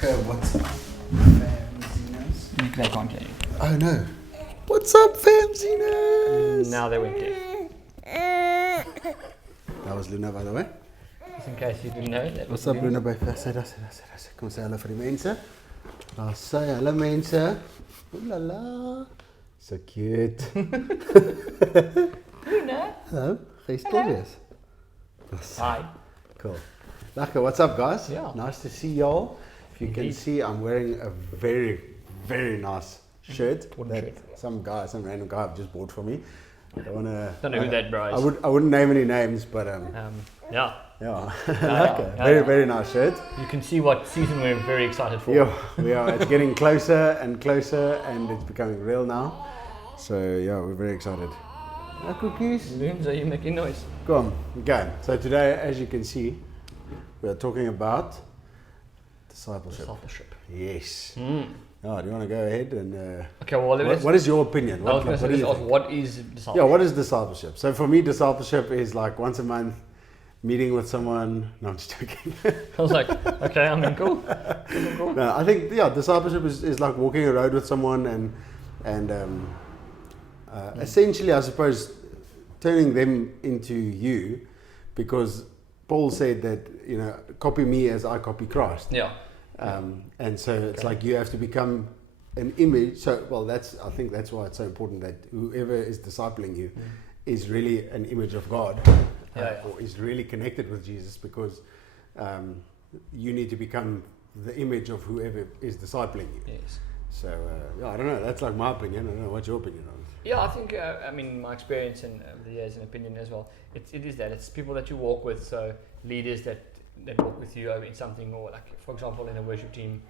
What's up, famzinos? Nick, they can't hear you. Oh no. What's up, famzinos? Now they went deaf. That was Luna, by the way. Just in case you didn't know. That What's was up, Luna? Daar sê. Kom sê hallo vir die mense. Daar sê hallo mense. Ooh la la. So cute. Luna. Hello. Ga jy stil wees? Hi. Cool. Lekker, what's up, guys? Yeah. Nice to see y'all. If you can Indeed. see, I'm wearing a very, very nice shirt Wooden that shirt. some random guy just bought for me. I don't know who that bro is. I wouldn't name any names, but Yeah. yeah, yeah. very, very nice shirt. You can see what season we're very excited for. Yeah, we are. It's getting closer and closer, and it's becoming real now. So yeah, we're very excited. Cookies. Loons, are you making noise? Come, okay. So today, as you can see, we are talking about discipleship. Discipleship. Yes. Mm. Oh, do you want to go ahead and? Okay, well, What is your opinion? I was going to do say, you think? what is discipleship? Yeah, what is discipleship? So for me, discipleship is like once a month, meeting with someone. No, I'm just joking. I was like, okay, I mean, cool. Cool. No, I think discipleship is like walking a road with someone and essentially, I suppose, turning them into you, because Paul said that copy me as I copy Christ. Yeah. And so it's like you have to become an image. So I think that's why it's so important that whoever is discipling you is really an image of God, or is really connected with Jesus, because you need to become the image of whoever is discipling you. Yes. So I don't know. That's like my opinion. I don't know what's your opinion on it. Yeah, I think, my experience and over the years and opinion as well, it is that. It's people that you walk with, so leaders that walk with you in something, or like, for example, in a worship team,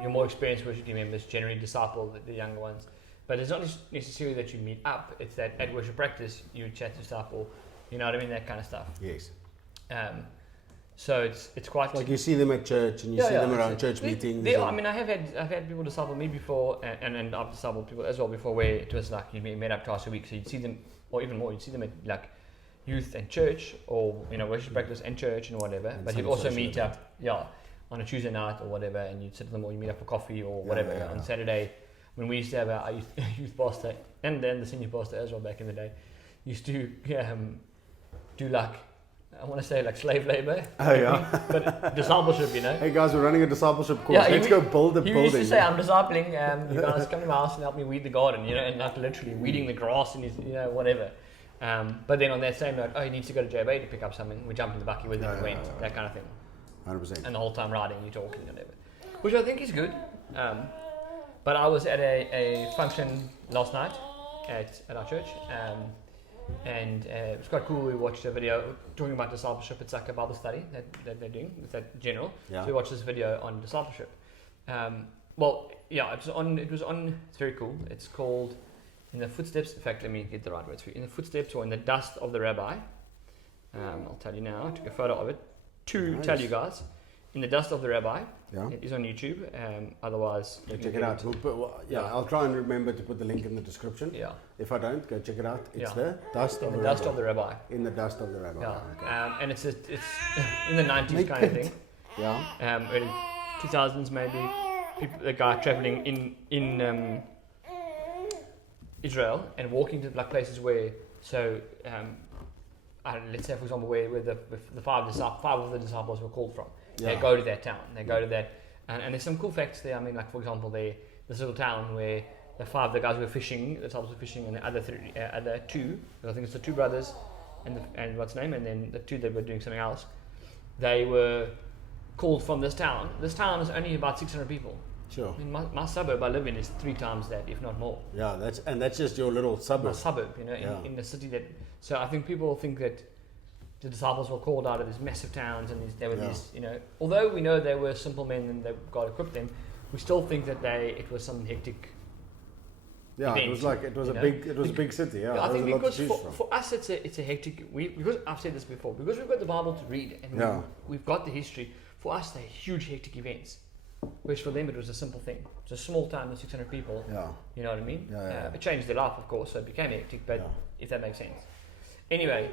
your more experienced worship team members generally disciple the younger ones. But it's not necessarily that you meet up, it's that at worship practice you chat to disciple, you know what I mean, that kind of stuff. Yes. So it's quite Like you see them at church and you see them around church meetings. I've had people disciple me before, and I've discipled people as well before, where it was like you met up twice a week, so you'd see them, or even more, you'd see them at like youth and church, or worship practice and church and whatever. And but you'd also meet up, on a Tuesday night or whatever, and you'd sit with them, or you meet up for coffee or whatever. On Saturday, when we used to have our youth pastor and then the senior pastor as well back in the day, used to do like, I want to say like slave labor. Oh yeah. But discipleship, Hey guys, we're running a discipleship course. Let's go build a building. He used to say, I'm discipling, you guys come to my house and help me weed the garden, and like literally weeding the grass and whatever. But then on that same note, he needs to go to JB to pick up something. We jumped in the bucky with him and went, that kind of thing. 100%. And the whole time riding, you're talking and whatever. Which I think is good. But I was at a function last night at our church. And it was quite cool. We watched a video talking about discipleship. It's like a Bible study that they're doing with that general. Yeah. So we watched this video on discipleship. It was on. It's very cool. It's called In the Footsteps. In fact, let me get the right words for you. In the Footsteps, or In the Dust of the Rabbi. I'll tell you now. I took a photo of it to tell you guys. In the Dust of the Rabbi. Yeah. It is on YouTube. Otherwise, you can check it out. I'll try and remember to put the link in the description. Yeah. If I don't, go check it out. It's the Dust In of the the Dust Rabbi. of the Rabbi. In the Dust of the Rabbi. Yeah. Okay. And it's in the 90s kind of thing. Yeah. Early 2000s maybe. The guy traveling in Israel and walking to like places where, let's say for example where the five of the disciples were called from. Yeah. They go to that town. They go to that, and there's some cool facts there. I mean, like for example, this little town where the guys were fishing, the disciples were fishing, and the other two, I think it's the two brothers, and what's name, and then the two that were doing something else. They were called from this town. This town is only about 600 people. Sure. I mean, my suburb I live in is 3 times that, if not more. Yeah, that's just your little suburb. My suburb, in the city that. So I think people think that the disciples were called out of these massive towns, and there were these, although we know they were simple men and that God equipped them, we still think that it was some hectic. Yeah, event, it was a big city. Yeah, I think there was because a lot to choose from. for us it's a hectic. Because I've said this before, because we've got the Bible to read and we've got the history. For us, they're huge hectic events, which for them it was a simple thing. It's a small town with 600 people. Yeah. You know what I mean? Yeah. It changed their life, of course, so it became hectic. But if that makes sense. Anyway,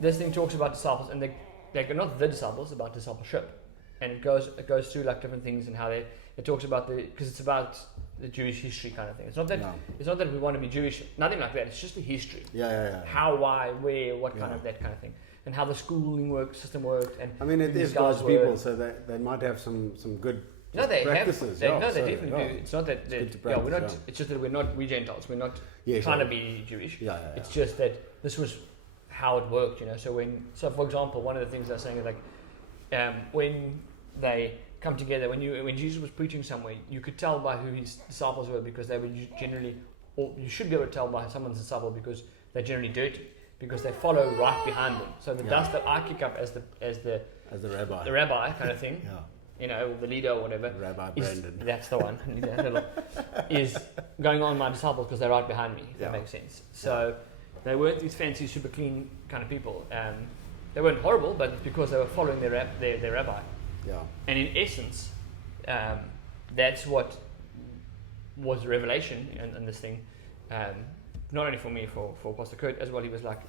this thing talks about disciples, and they're not the disciples, about discipleship. and it goes through like different things and how it talks about because it's about the Jewish history kind of thing. It's not that we want to be Jewish, nothing like that. It's just the history. How, why, where, what kind of that kind of thing, and how the schooling system worked. And I mean, it is God's people, so they might have some good practices. They definitely do. It's not that we're not. It's just that we're Gentiles. We're not trying to be Jewish. It's just that this was how it worked, you know. So for example, one of the things they're saying is like when they come together, when Jesus was preaching somewhere, you could tell by who his disciples were, because they were generally, or you should be able to tell by someone's disciple because they're generally dirty, because they follow right behind them. So the dust that I kick up as the rabbi kind of thing, you know, the leader or whatever, Rabbi Brandon, that's the one, is going on my disciples because they're right behind me. If that makes sense. So they weren't these fancy, super clean kind of people. They weren't horrible, but it's because they were following their rabbi. Yeah. And in essence, that's what was the revelation in this thing. Not only for me, for Pastor Kurt as well. He was like,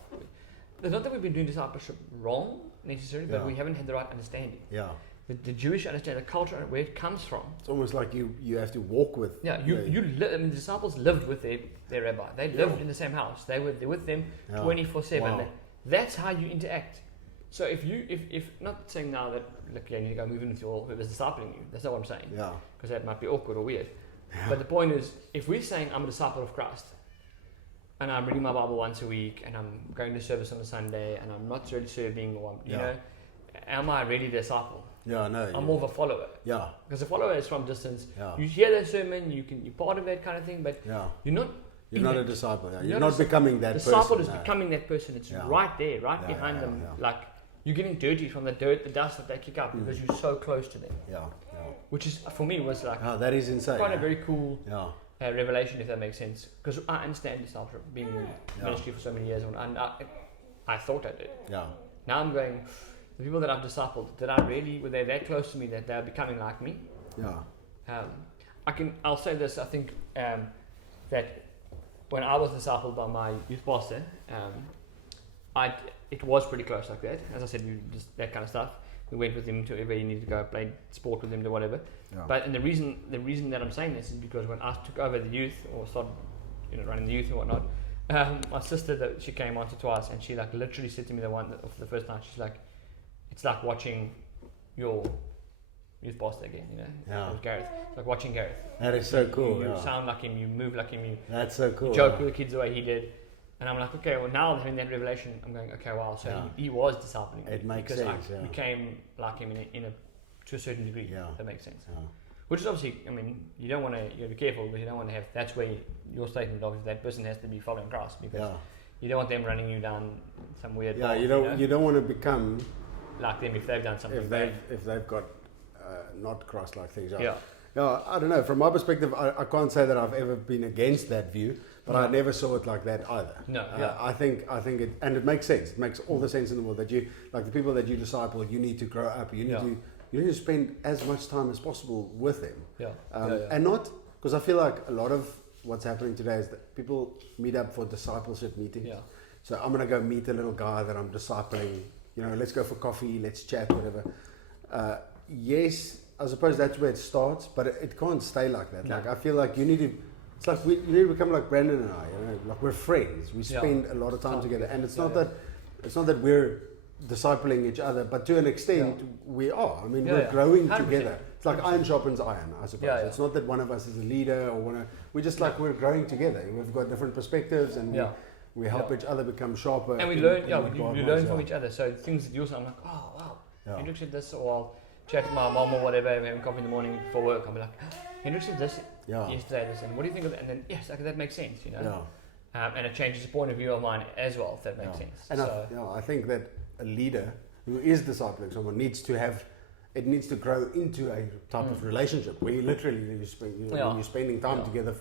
it's not that we've been doing discipleship wrong necessarily, but we haven't had the right understanding. Yeah. The Jewish understanding, the culture, where it comes from. It's almost like you have to walk with. Yeah, the disciples lived with their rabbi. They lived in the same house. They were with them 24/7. Wow. That's how you interact. So if not saying now that you need to go move in with whoever's discipling you. That's not what I'm saying. Yeah. Because that might be awkward or weird. Yeah. But the point is, if we're saying I'm a disciple of Christ, and I'm reading my Bible once a week, and I'm going to service on a Sunday, and I'm not really serving, or you know, am I really a disciple? Yeah, no. I'm more of a follower. Yeah. Because a follower is from distance. Yeah. You hear the sermon, you're part of that kind of thing, but you're not. You're not a disciple. Yeah. You're not becoming that person. Disciple is becoming that person. It's right there, behind them. Like you're getting dirty from the dust that they kick up because you're so close to them. Yeah. Which is for me was like. Oh, that is insane. Quite a very cool. Revelation, if that makes sense, because I understand discipleship, being in ministry for so many years, and I thought I did. Yeah. Now I'm going. The people that I've discipled, were they that close to me that they're becoming like me? Yeah. I'll say this. I think that when I was discipled by my youth pastor, it was pretty close like that. As I said, just that kind of stuff. We went with him to wherever he needed to go, played sport with him, to whatever. Yeah. But the reason that I'm saying this is because when I took over the youth or started, running the youth and whatnot, my sister, she came once or twice, and she like literally said to me for the first time, she's like, it's like watching your youth pastor again, It was Gareth. It's like watching Gareth. That is so cool. You sound like him, you move like him, that's so cool. You joke with the kids the way he did. And I'm like, okay, well now having that revelation, I'm going, okay, wow, so he was discipling me. It makes sense, I became like him to a certain degree. Yeah. That makes sense. Yeah. Which is obviously, you don't want to, you got to be careful, because you don't want to have, that's where your statement of that person has to be following Christ, because you don't want them running you down some weird path, you don't want to become like them if they've done something if they've got not Christ-like things. No, I don't know. From my perspective, I can't say that I've ever been against that view, but I never saw it like that either. No, I think it, and it makes sense. It makes all the sense in the world that you, like the people that you disciple, you need to grow up. You need to spend as much time as possible with them. And not, because I feel like a lot of what's happening today is that people meet up for discipleship meetings. So I'm going to go meet a little guy that I'm discipling. Let's go for coffee, let's chat, whatever. Yes, I suppose that's where it starts, but it can't stay like that. No. Like I feel like you need to. It's like you need to become like Brandon and I. Like we're friends. We spend a lot of time together, and it's not that we're discipling each other, but to an extent we are. I mean, we're growing 100%. Together. It's like iron sharpens iron, I suppose. It's not that one of us is a leader or we're just like we're growing together. We've got different perspectives, and we help each other become sharper. And we learn. We learn from each other. So things that you're saying, I'm like, oh wow, Hendrik said this, or I'll chat to my mom or whatever, we're having coffee in the morning for work. I'll be like, Hendrik said this yesterday, this, and what do you think of that? And then yes, that makes sense, and it changes the point of view of mine as well, if that makes sense. And I think that a leader who is discipling someone needs to grow into a type of relationship where you literally you're spending time together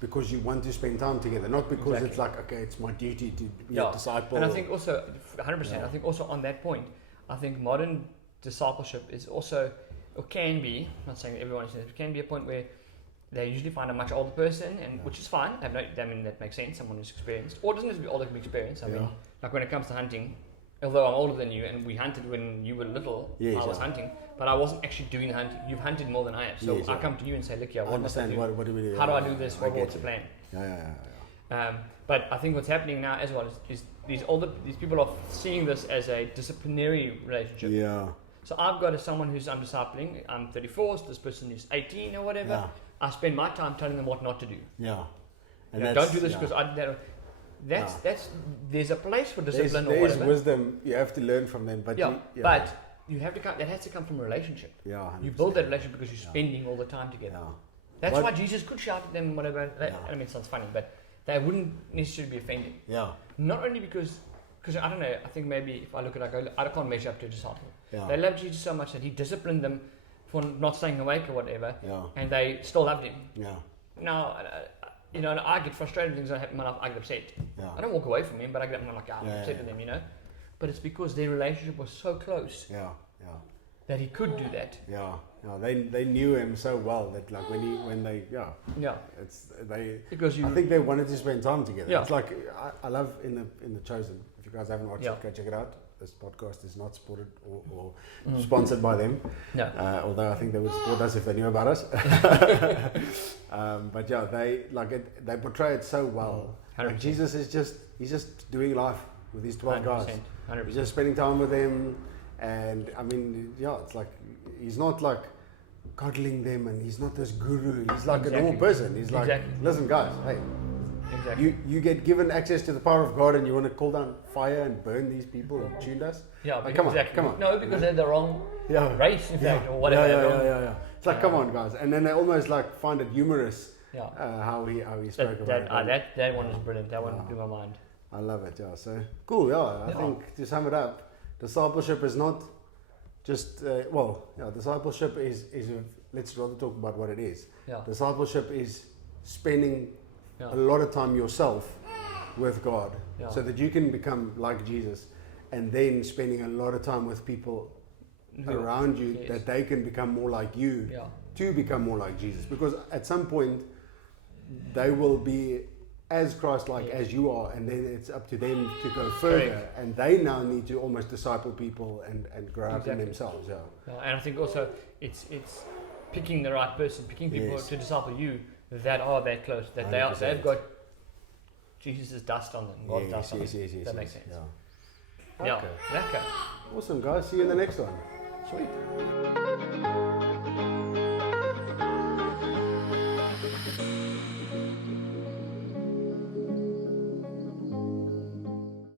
because you want to spend time together, not because it's like, okay, it's my duty to be a disciple. And I think also 100%. I think also on that point, I think modern discipleship is also, or can be, I'm not saying that everyone is, it can be a point where they usually find a much older person, and which is fine. I mean, that makes sense. Someone who's experienced, or it doesn't have to be older, can be experienced. I mean, like when it comes to hunting, although I'm older than you and we hunted when you were little, Yes, I was hunting, but I wasn't actually doing the hunting. You've hunted more than I have. So Yes, I come to you and say, look, yeah, I what must I understand do? what do we do? How do I do this? I get What's the you. plan? Yeah. But I think what's happening now as well is these people are seeing this as a disciplinary relationship. Yeah. So I've got someone who's I'm discipling. I'm 34. So this person is 18 or whatever. Yeah. I spend my time telling them what not to do. Yeah. And don't do this because that's there's a place for discipline there or is whatever. wisdom you have to learn from them, but but you have to come. That has to come from a relationship. Yeah. 100%. You build that relationship because you're spending all the time together. Yeah. That's why Jesus could shout at them, whatever. I mean, it sounds funny, but they wouldn't necessarily be offended. Yeah. Not only because I don't know. I think maybe if I look at it, I can't measure up to a disciple. Yeah. They loved Jesus so much that he disciplined them for not staying awake or whatever, Yeah. and they still loved him. Yeah. Now, and I get frustrated with things that happen in my life. I get upset. Yeah. I don't walk away from him, but I get I'm like, I'm upset with him, But it's because their relationship was so close Yeah. that he could do that. Yeah. They knew him so well that like Because I think they wanted to spend time together. Yeah. It's like I love in the Chosen. If you guys haven't watched Yeah. it, go check it out. This podcast is not supported or sponsored by them. No. Although I think they would support us if they knew about us. But yeah, they portray it so well. 100%. Like Jesus is he's just doing life with these 12 guys. 100%. He's just spending time with them, and I mean, it's like he's not like cuddling them, and he's not this guru. He's like a normal person. He's like, listen, guys, hey. Exactly. You get given access to the power of God, and you want to call down fire and burn these people who tuned us? Yeah, like, come on. No, because they're the wrong race, in fact, or whatever. Yeah. It's like, come on, guys. And then they almost like find it humorous. Yeah. How he spoke about it. That one is brilliant. That one blew my mind. I love it. Yeah. So cool. Yeah. I think to sum it up, discipleship is not just discipleship is let's rather talk about what it is. Yeah. Discipleship is spending a lot of time yourself with God, so that you can become like Jesus, and then spending a lot of time with people around you that they can become more like you, to become more like Jesus. Because at some point they will be as Christ-like as you are, and then it's up to them to go further, and they now need to almost disciple people and grow up in themselves. And I think also it's picking the right person, picking people to disciple you that are that close, that they've got Jesus' dust on them, God's dust on them. Yes, that makes sense. Yeah. Okay. Awesome, guys. See you in the next one. Sweet.